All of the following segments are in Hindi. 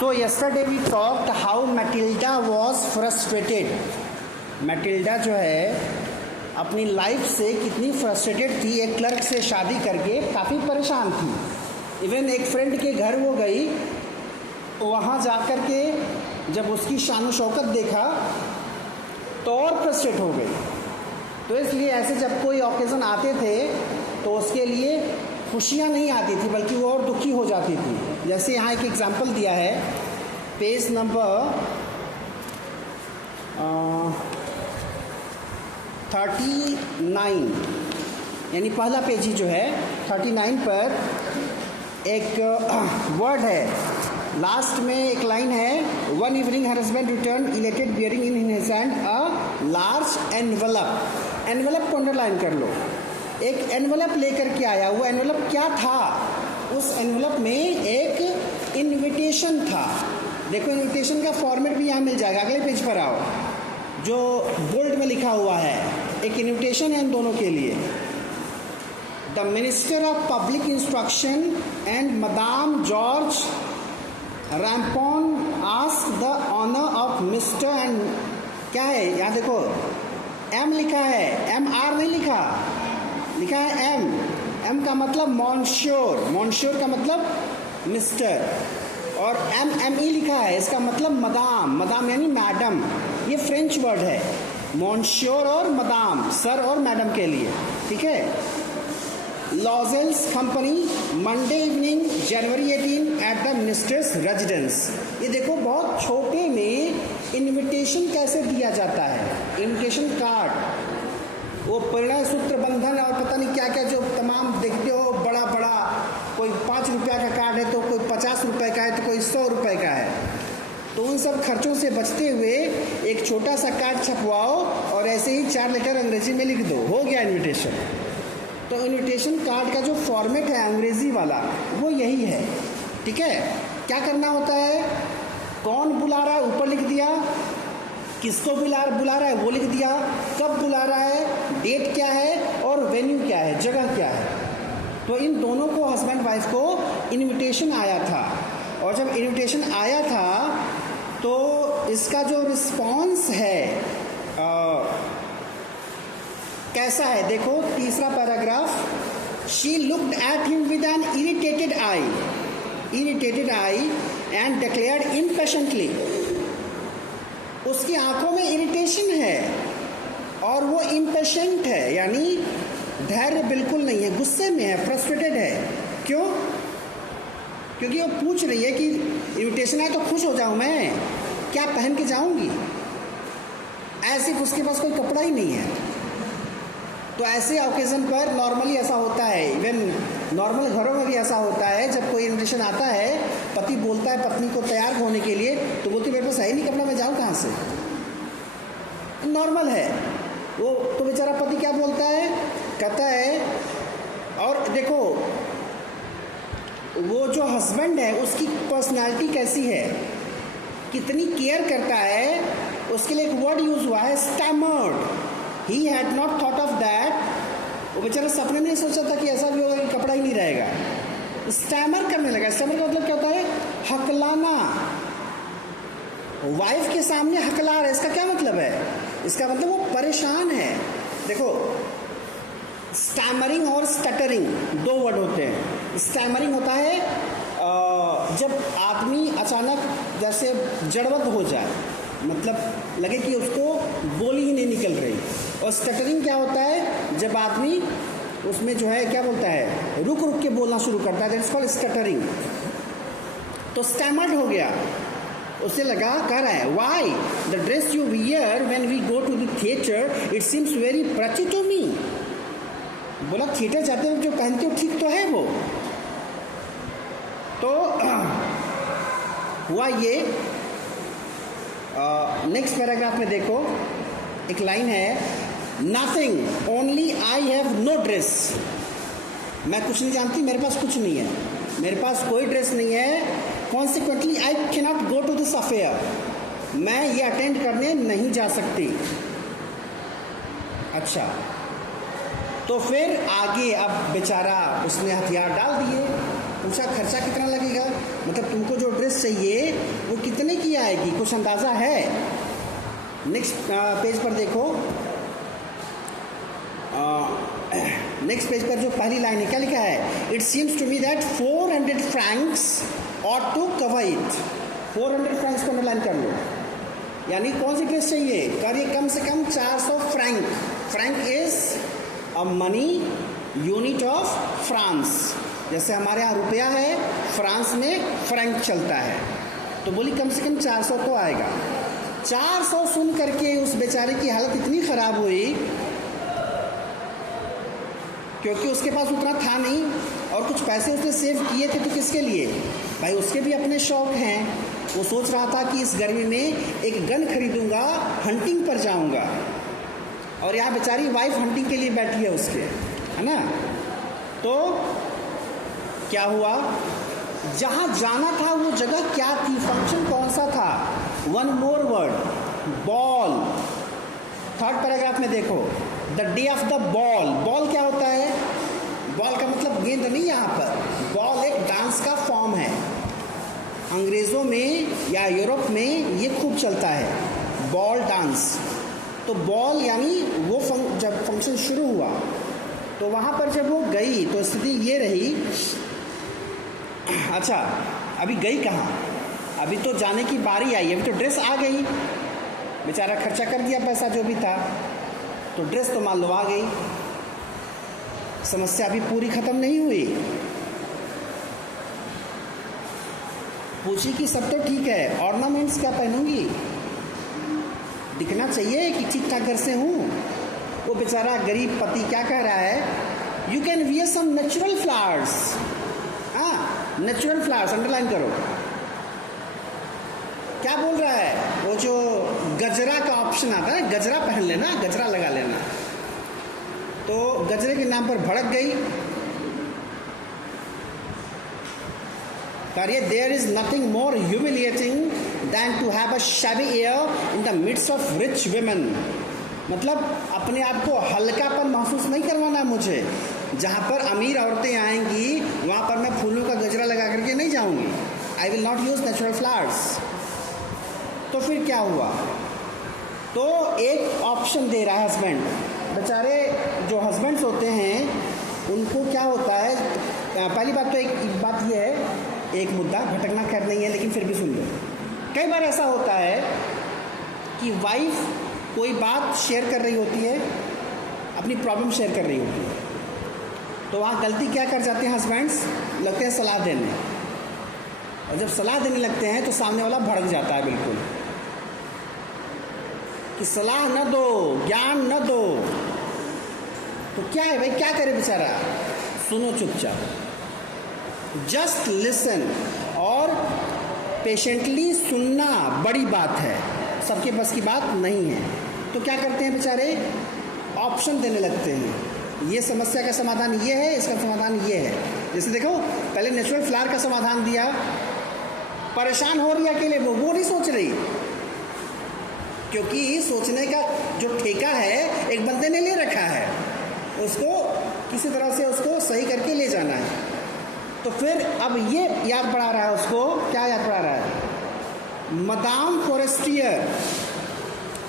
So yesterday we talked how Matilda was frustrated. Matilda जो है अपनी लाइफ से कितनी फ्रस्ट्रेटेड थी, एक क्लर्क से शादी करके काफ़ी परेशान थी। इवन एक फ्रेंड के घर वो गई, वहाँ जा कर के जब उसकी शान शौकत देखा तो और फ्रस्ट्रेट हो गई। तो इसलिए ऐसे जब कोई ओकेज़न आते थे तो उसके लिए खुशियाँ नहीं आती थी बल्कि वो और दुखी हो जाती थी। जैसे यहाँ एक एग्जांपल दिया है, पेज नंबर 39, यानी पहला पेज ही जो है 39 पर एक वर्ड है, लास्ट में एक लाइन है, one evening her husband return elated bearing in his hand a large envelope. Envelope को अंडरलाइन कर लो। एक एनवलप लेकर के आया। वो एनवलप क्या था? उस एनवलप में एक इनविटेशन था। देखो इनविटेशन का फॉर्मेट भी यहाँ मिल जाएगा, अगले पेज पर आओ, जो बोल्ड में लिखा हुआ है। एक इनविटेशन है इन दोनों के लिए। The minister of public instruction and madame Georges Ramponneau ask the honour of mister and, क्या है यहाँ देखो, एम लिखा है, एम आर नहीं लिखा, लिखा है एम। एम का मतलब मॉन्श्योर, मॉन्श्योर का मतलब मिस्टर, और एम एम ई लिखा है, इसका मतलब मदाम। मदाम यानी मैडम, ये फ्रेंच वर्ड है, मॉन्श्योर और मदाम, सर और मैडम के लिए, ठीक है। Loisel's company Monday evening January 18 at the minister's residence. ये देखो बहुत छोटे में इनविटेशन कैसे दिया जाता है, इनविटेशन कार्ड, वो परिणय सूत्र बंधन और पता नहीं क्या क्या जो तमाम देखते हो, बड़ा बड़ा, कोई 5 रुपया का कार्ड है तो कोई 50 रुपये का है तो कोई 100 रुपये का है। तो उन सब खर्चों से बचते हुए एक छोटा सा कार्ड छपवाओ और ऐसे ही 4 लेटर अंग्रेजी में लिख दो, हो गया इनविटेशन। तो इनविटेशन कार्ड का जो फॉर्मेट है अंग्रेज़ी वाला वो यही है, ठीक है। क्या करना होता है, कौन बुला रहा है ऊपर लिख दिया, किसको बुला रहा है वो लिख दिया, कब बुला रहा है, डेट क्या है और वेन्यू क्या है, जगह क्या है। तो इन दोनों को, हस्बैंड वाइफ को इनविटेशन आया था, और जब इनविटेशन आया था तो इसका जो रिस्पॉन्स है कैसा है, देखो तीसरा paragraph, she looked at him with an irritated eye and declared impatiently. उसकी आंखों में इरिटेशन है और वो इम्पेशेंट है, यानी धैर्य बिल्कुल नहीं है, गुस्से में है, फ्रस्ट्रेटेड है। क्यों? क्योंकि वो पूछ रही है कि इनविटेशन है तो खुश हो जाऊं मैं, क्या पहन के जाऊंगी, ऐसे उसके पास कोई कपड़ा ही नहीं है। तो ऐसे ओकेज़न पर नॉर्मली ऐसा होता है, इवन नॉर्मल घरों में भी ऐसा होता है, जब कोई इनविटेशन आता है, पति बोलता है पत्नी को तैयार होने के लिए, तो बोलती मेरे पास है ही नहीं कपड़ा, मैं जाऊँ कहाँ से, नॉर्मल है वो। तो बेचारा पति क्या बोलता है, कहता है, और देखो वो जो हस्बैंड है उसकी पर्सनालिटी कैसी है, कितनी केयर करता है, उसके लिए एक वर्ड यूज़ हुआ है, stammered. He had not thought of that. वो बेचारा सपने में नहीं सोचा था कि ऐसा भी होगा कि कपड़ा ही नहीं रहेगा। स्टैमर करने लगा। स्टैमर का मतलब क्या होता है, हकलाना। वाइफ के सामने हकला रहा है, इसका क्या मतलब है, इसका मतलब वो परेशान है। देखो स्टैमरिंग और स्टटरिंग 2 वर्ड होते हैं। स्टैमरिंग होता है जब आदमी अचानक जैसे जड़वत हो जाए, मतलब लगे कि उसको बोली ही नहीं निकल रही। और स्टटरिंग क्या होता है, जब आदमी उसमें जो है क्या बोलता है, रुक रुक के बोलना शुरू करता है, दैट इज कॉल्ड स्टटरिंग। तो स्टैमर्ड हो गया, उसे लगा, कह रहा है, why the dress you wear when we go to the theatre it seems very pretty to me. बोला थिएटर जाते वक्त जो पहनते हो ठीक तो है वो। तो हुआ ये, नेक्स्ट पैराग्राफ में देखो एक लाइन है, nothing only I have no dress. मैं कुछ नहीं जानती, मेरे पास कुछ नहीं है, मेरे पास कोई ड्रेस नहीं है। Consequently I can not go to this affair, मैं ये अटेंड करने नहीं जा सकती। अच्छा, तो फिर आगे अब बेचारा उसने हथियार डाल दिए, पूछा खर्चा कितना लगेगा, मतलब तुमको जो ड्रेस चाहिए वो कितने की आएगी, कुछ अंदाज़ा है? नेक्स्ट पेज पर देखो, नेक्स्ट पेज पर जो पहली लाइन है क्या लिखा है? It seems to me that 400 francs ought to cover it. 400 francs को अंडरलाइन कर लो, यानी कौन सी ड्रेस चाहिए? करिए कम से कम 400 Frank. Frank is a money unit of France. जैसे हमारे यहाँ रुपया है, फ्रांस में फ्रैंक चलता है, तो बोली कम से कम 400 तो आएगा। 400 सुन करके उस बेचारे की हालत इतनी ख़राब हुई, क्योंकि उसके पास उतना था नहीं और कुछ पैसे उसने सेव किए थे, तो किसके लिए? भाई उसके भी अपने शौक हैं। वो सोच रहा था कि इस गर्मी में एक गन खरीदूंगा, हंटिंग पर जाऊंगा, और यहाँ बेचारी वाइफ हंटिंग के लिए बैठी है उसके, है ना? तो क्या हुआ? जहाँ जाना था वो जगह क्या थी, फंक्शन कौन सा था? One more word, ball. Third paragraph में देखो, the day of the ball. Ball क्या होता है? बॉल का मतलब गेंद नहीं, यहाँ पर बॉल एक डांस का फॉर्म है। अंग्रेज़ों में या यूरोप में ये खूब चलता है, बॉल डांस। तो बॉल यानी वो जब फंक्शन शुरू हुआ तो वहाँ पर जब वो गई तो स्थिति ये रही। अच्छा, अभी गई कहाँ? अभी तो जाने की बारी आई, अभी तो ड्रेस आ गई, बेचारा खर्चा कर दिया पैसा जो भी था, तो ड्रेस तो मान लो आ गई। समस्या अभी पूरी ख़त्म नहीं हुई। पूछी कि सब तो ठीक है, ऑर्नामेंट्स क्या पहनूंगी? दिखना चाहिए कि ठीक ठाक घर से हूँ। वो बेचारा गरीब पति क्या कह रहा है? You can wear some natural flowers. हाँ, नेचुरल फ्लावर्स अंडरलाइन करो। क्या बोल रहा है? वो जो गजरा का ऑप्शन आता है, गजरा पहन लेना, गजरा लगा लेना। तो गजरे के नाम पर भड़क गई। करिए, there is nothing more humiliating than to have a shabby air in the midst of rich women. मतलब अपने आप को हल्कापन महसूस नहीं करवाना मुझे। जहाँ पर अमीर औरतें आएंगी वहाँ पर मैं फूलों का गजरा लगा करके नहीं जाऊँगी। I will not use natural flowers. तो फिर क्या हुआ? तो एक ऑप्शन दे रहा है हस्बैंड। बेचारे जो हस्बैंड्स होते हैं उनको क्या होता है? पहली बात तो एक बात ये है, एक मुद्दा भटकना खैर नहीं है, लेकिन फिर भी सुन लो। कई बार ऐसा होता है कि वाइफ कोई बात शेयर कर रही होती है, अपनी प्रॉब्लम शेयर कर रही होती है, तो वहाँ गलती क्या कर जाते हैं हस्बैंड्स? लगते हैं सलाह देने, और जब सलाह देने लगते हैं तो सामने वाला भड़क जाता है बिल्कुल कि सलाह न दो, ज्ञान न दो। तो क्या है भाई, क्या करे बेचारा? सुनो चुपचाप, जस्ट लिसन। और पेशेंटली सुनना बड़ी बात है, सबके बस की बात नहीं है। तो क्या करते हैं बेचारे? ऑप्शन देने लगते हैं, ये समस्या का समाधान ये है, इसका समाधान ये है। जैसे देखो, पहले नेचुरल फ्लावर का समाधान दिया, परेशान हो रही है अकेले, वो नहीं सोच रही, क्योंकि सोचने का जो ठेका है एक बंदे ने ले रखा है, उसको किसी तरह से उसको सही करके ले जाना है। तो फिर अब ये याद पड़ा रहा है उसको, क्या याद पड़ा रहा है? Madame Forestier.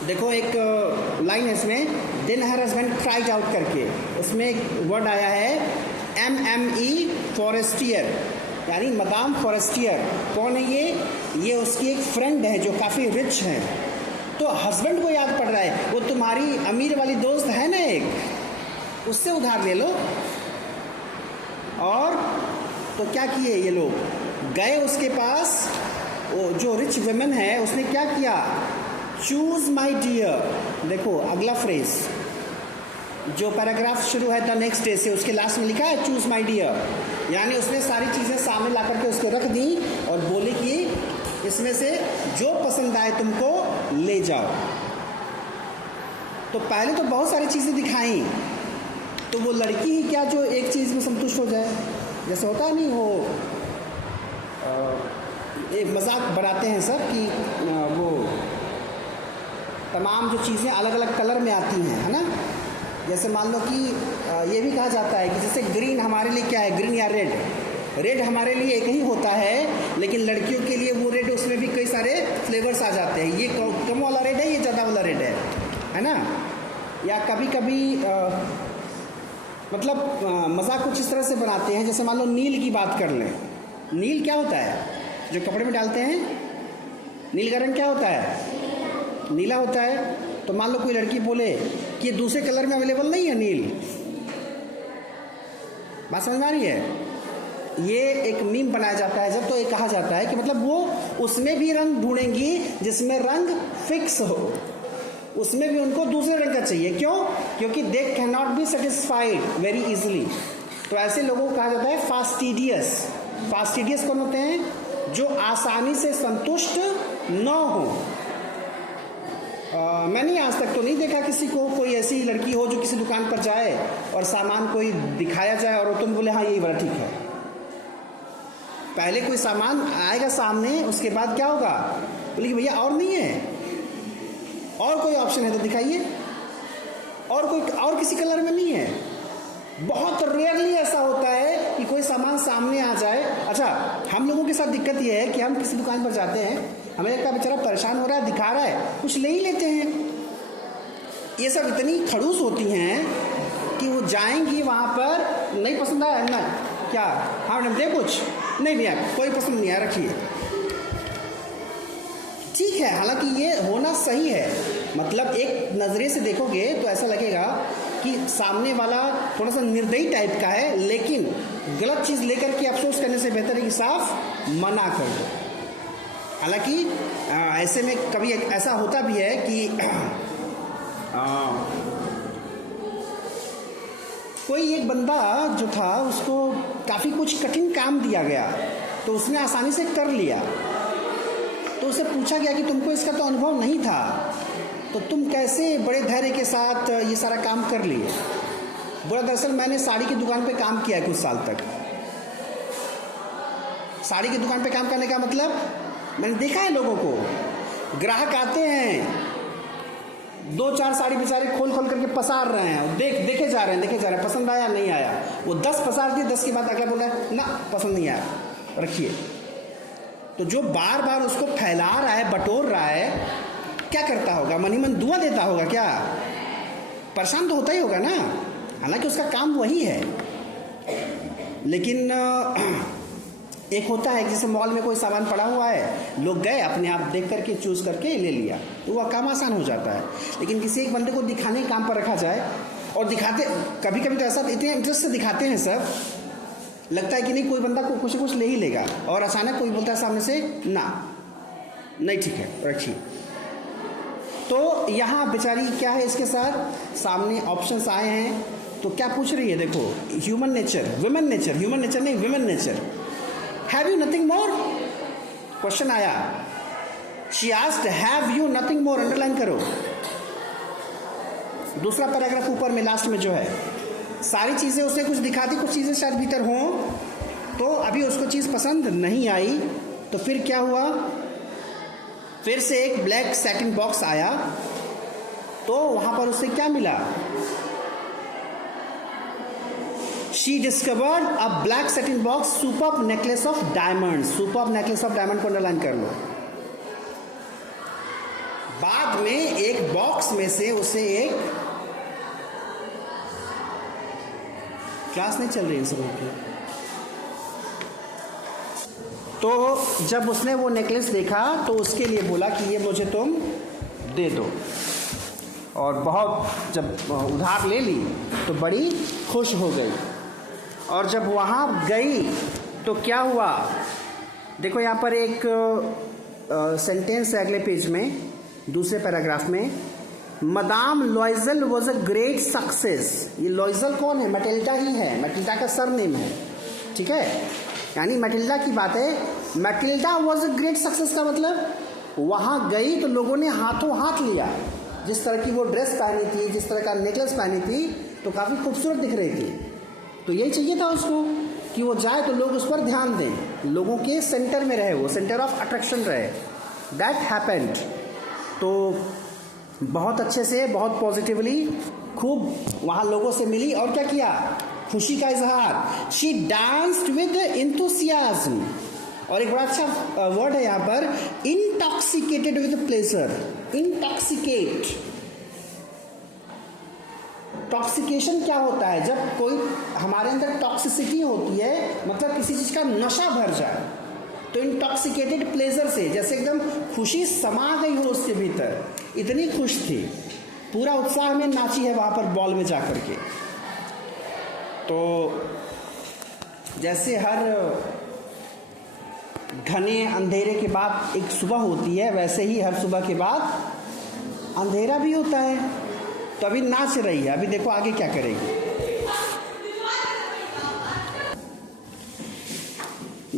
देखो एक लाइन है इसमें, then her husband cried out करके, उसमें एक वर्ड आया है MME फॉरेस्टियर, यानी मदाम फॉरेस्टियर। कौन है ये? ये उसकी एक फ्रेंड है जो काफ़ी रिच है। तो हस्बैंड को याद पड़ रहा है, वो तुम्हारी अमीर वाली दोस्त है ना एक, उससे उधार ले लो। और तो क्या किए ये लोग? गए उसके पास, वो जो रिच वुमेन है उसने क्या किया? Choose my dear. देखो अगला फ्रेज, जो पैराग्राफ शुरू है द नेक्स्ट डे से, उसके लास्ट में लिखा है चूज माई डियर, यानी उसने सारी चीज़ें सामने ला करके उसको रख दी और बोली कि इसमें से जो पसंद आए तुमको ले जाओ। तो पहले तो बहुत सारी चीज़ें दिखाई, तो वो लड़की ही क्या जो एक चीज़ में संतुष्ट हो जाए? जैसे होता नहीं, वो एक मजाक बनाते हैं सब कि वो तमाम जो चीज़ें अलग अलग कलर में आती हैं, है ना? जैसे मान लो कि ये भी कहा जाता है कि जैसे ग्रीन हमारे लिए क्या है, ग्रीन या रेड, रेड हमारे लिए एक ही होता है, लेकिन लड़कियों के लिए वो रेड, उसमें भी कई सारे फ्लेवर्स आ जाते हैं। ये कम वाला रेड है, ये ज़्यादा वाला रेड है ना। या कभी कभी मतलब मजाक कुछ इस तरह से बनाते हैं, जैसे मान लो नील की बात कर लें। नील क्या होता है जो कपड़े में डालते हैं? नील का रंग क्या होता है? नीला होता है। तो मान लो कोई लड़की बोले कि ये दूसरे कलर में अवेलेबल नहीं है नील, बात समझ में आ रही है? ये एक मीम बनाया जाता है जब, तो ये कहा जाता है कि मतलब वो उसमें भी रंग ढूंढेंगी जिसमें रंग फिक्स हो, उसमें भी उनको दूसरे रंग का चाहिए। क्यों? क्योंकि they can not be satisfied very easily. तो ऐसे लोगों को कहा जाता है फास्टिडियस। फास्टिडियस कौन होते हैं? जो आसानी से संतुष्ट न हो। मैंने आज तक तो नहीं देखा किसी को, कोई ऐसी लड़की हो जो किसी दुकान पर जाए और सामान कोई दिखाया जाए और तुम बोले हाँ यही बड़ा ठीक है। पहले कोई सामान आएगा सामने, उसके बाद क्या होगा? बोले कि भैया और नहीं है, और कोई ऑप्शन है तो दिखाइए, और कोई और किसी कलर में नहीं है। बहुत रेयरली ऐसा होता है कि कोई सामान सामने आ जाए। अच्छा, हम लोगों के साथ दिक्कत यह है कि हम किसी दुकान पर जाते हैं, हमें लगता है बेचारा परेशान हो रहा है, दिखा रहा है, कुछ ले ही लेते हैं। ये सब इतनी खड़ूस होती हैं कि वो जाएंगी वहाँ पर, नहीं पसंद आया ना क्या, हाँ मैडम दे कुछ, नहीं भैया कोई पसंद नहीं आया रखिए। ठीक है, हालांकि ये होना सही है। मतलब एक नज़रिए से देखोगे तो ऐसा लगेगा कि सामने वाला थोड़ा सा निर्दयी टाइप का है, लेकिन गलत चीज़ लेकर के अफसोस करने से बेहतर है कि साफ मना कर दो। हालांकि ऐसे में कभी ऐसा होता भी है कि कोई एक बंदा जो था उसको काफ़ी कुछ कठिन काम दिया गया, तो उसने आसानी से कर लिया। तो उससे पूछा गया कि तुमको इसका तो अनुभव नहीं था, तो तुम कैसे बड़े धैर्य के साथ ये सारा काम कर लिए? बोला दरअसल मैंने साड़ी की दुकान पे काम किया है कुछ साल तक। साड़ी की दुकान पे काम करने का मतलब, मैंने देखा है लोगों को, ग्राहक आते हैं, 2-4 साड़ी बेचारे खोल खोल करके पसार रहे हैं, देखे जा रहे हैं, पसंद आया नहीं आया, वो 10 पसार दिए, 10 के बाद अगला बोल रहा है ना पसंद नहीं आया, रखिए। तो जो बार बार उसको फैला रहा है, बटोर रहा है, क्या करता होगा? मन ही मन दुआ देता होगा क्या? परेशान तो होता ही होगा ना, हालांकि उसका काम वही है। लेकिन एक होता है जैसे मॉल में कोई सामान पड़ा हुआ है, लोग गए अपने आप देख करके चूज करके ले लिया, तो वह काम आसान हो जाता है। लेकिन किसी एक बंदे को दिखाने के काम पर रखा जाए, और दिखाते कभी कभी तो ऐसा इतने इंटरेस्ट से दिखाते हैं सब, लगता है कि नहीं कोई बंदा को कुछ ले ही लेगा, और अचानक कोई बोलता है सामने से ना नहीं ठीक है रखिए। तो यहाँ बेचारी क्या है, इसके साथ सामने ऑप्शंस आए हैं, तो क्या पूछ रही है? देखो, human nature, women nature, human nature नहीं women nature, have you nothing more? Question आया, she asked have you nothing more, underline करो। दूसरा पैराग्राफ ऊपर में लास्ट में जो है, सारी चीज़ें उसे कुछ दिखाती, कुछ चीज़ें शायद भीतर हों, तो अभी उसको चीज़ पसंद नहीं आई, तो फिर क्या हुआ? फिर से एक ब्लैक सैटिन बॉक्स आया, तो वहां पर उसे क्या मिला? She discovered a black satin box, superb necklace of diamond. Superb necklace of diamond को अंडरलाइन कर लो। बाद में एक बॉक्स में से उसे एक, क्लास नहीं चल रही इन सबों की, तो जब उसने वो नेकलेस देखा तो उसके लिए बोला कि ये मुझे तुम दे दो, और बहुत जब उधार ले ली तो बड़ी खुश हो गई। और जब वहाँ गई तो क्या हुआ? देखो यहाँ पर एक सेंटेंस है अगले पेज में, दूसरे पैराग्राफ में, madam लॉइजल was a great success. ये लॉइजल कौन है? मैटिल्डा ही है, मैटिल्डा का सरनेम है, ठीक है, यानी मैटिल्डा की बात है। Matilda was a great success का मतलब वहाँ गई तो लोगों ने हाथों हाथ लिया। जिस तरह की वो ड्रेस पहनी थी, जिस तरह का नेकलेस पहनी थी, तो काफ़ी खूबसूरत दिख रही थी। तो यही चाहिए था उसको कि वो जाए तो लोग उस पर ध्यान दें, लोगों के सेंटर में रहे, वो सेंटर ऑफ अट्रैक्शन रहे। That happened. तो बहुत अच्छे से, बहुत पॉजिटिवली खूब वहाँ लोगों से मिली, और क्या किया? खुशी का इजहार। She danced with enthusiasm. और एक बड़ा अच्छा वर्ड है यहाँ पर, इंटॉक्सिकेटेड विद प्लेजर। इंटॉक्सिकेट, टॉक्सिकेशन क्या होता है? जब कोई हमारे अंदर टॉक्सिसिटी होती है, मतलब किसी चीज का नशा भर जाए, तो इंटॉक्सिकेटेड प्लेजर से, जैसे एकदम खुशी समा गई हो उसके भीतर, इतनी खुश थी, पूरा उत्साह में नाची है वहां पर बॉल में जाकर के। तो जैसे हर घने अंधेरे के बाद एक सुबह होती है, वैसे ही हर सुबह के बाद अंधेरा भी होता है। तो अभी नाच रही है, अभी देखो आगे क्या करेगी।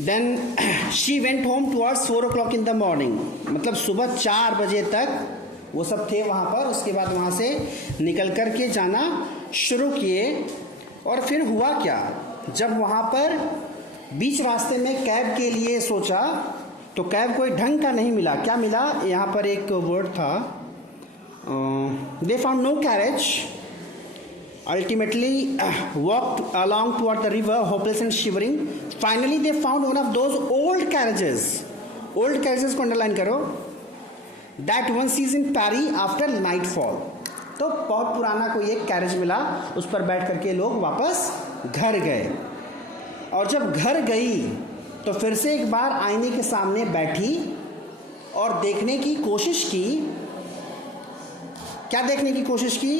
Then she went home towards 4 o'clock in the morning, मतलब सुबह 4 बजे तक वो सब थे वहाँ पर। उसके बाद वहाँ से निकल कर के जाना शुरू किए। और फिर हुआ क्या, जब वहाँ पर बीच रास्ते में कैब के लिए सोचा तो कैब कोई ढंग का नहीं मिला। क्या मिला, यहाँ पर एक वर्ड था, they found no carriage, ultimately walked along toward the river, hopeless and shivering. Finally they found one of those old carriages. Old carriages को underline करो, that one sees in Paris after nightfall. तो बहुत पुराना कोई एक कैरेज मिला, उस पर बैठ करके लोग वापस घर गए। और जब घर गई तो फिर से एक बार आईने के सामने बैठी और देखने की कोशिश की। क्या देखने की कोशिश की?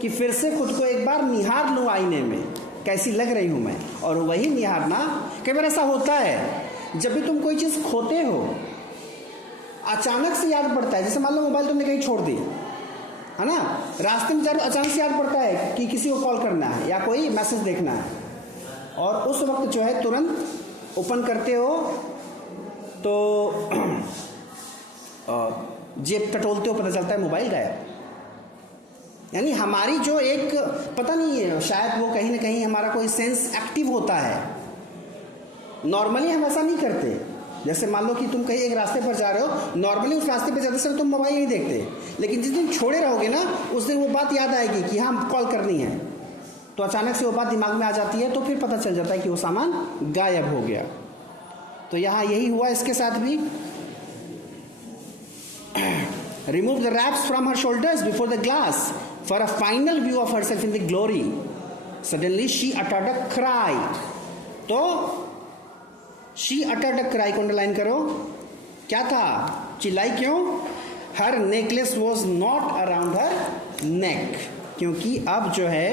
कि फिर से खुद को एक बार निहार लूं आईने में, कैसी लग रही हूं मैं। और वही निहारना, कई बार ऐसा होता है जब भी तुम कोई चीज़ खोते हो, अचानक से याद पड़ता है। जैसे मान लो मोबाइल तुमने कहीं छोड़ दी है ना, रास्ते में जा रहे हो, अचानक से याद पड़ता है कि किसी को कॉल करना है या कोई मैसेज देखना है, और उस वक्त जो है तुरंत ओपन करते हो तो जेब टटोलते हो, पता चलता है मोबाइल गायब। यानी हमारी जो एक, पता नहीं है, शायद वो कहीं ना कहीं हमारा कोई सेंस एक्टिव होता है। नॉर्मली हम ऐसा नहीं करते। जैसे मान लो कि तुम कहीं एक रास्ते पर जा रहे हो, नॉर्मली उस रास्ते पर जाते समय तुम मोबाइल नहीं देखते, लेकिन जिस दिन छोड़े रहोगे ना, उस दिन वो बात याद आएगी कि हाँ कॉल करनी है, तो अचानक से वो बात दिमाग में आ जाती है, तो फिर पता चल जाता है कि वो सामान गायब हो गया। तो यहाँ यही हुआ इसके साथ भी। Remove the wraps from her shoulders before the glass for a final view of herself in the glory. Suddenly she uttered a cry. तो she uttered a cry को अंडरलाइन करो। क्या था? चिल्लाई क्यों? Her necklace was not around her neck. क्योंकि अब जो है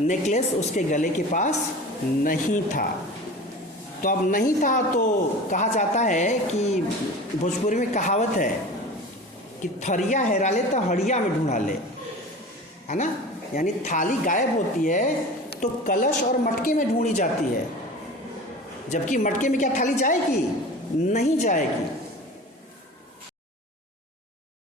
नेकलेस उसके गले के पास नहीं था। तो अब नहीं था तो कहा जाता है कि भोजपुरी में कहावत है कि थरिया हेरा ले तो हड़िया में ढूंढा ले, है ना। यानी थाली गायब होती है तो कलश और मटके में ढूंढी जाती है, जबकि मटके में क्या थाली जाएगी? नहीं जाएगी।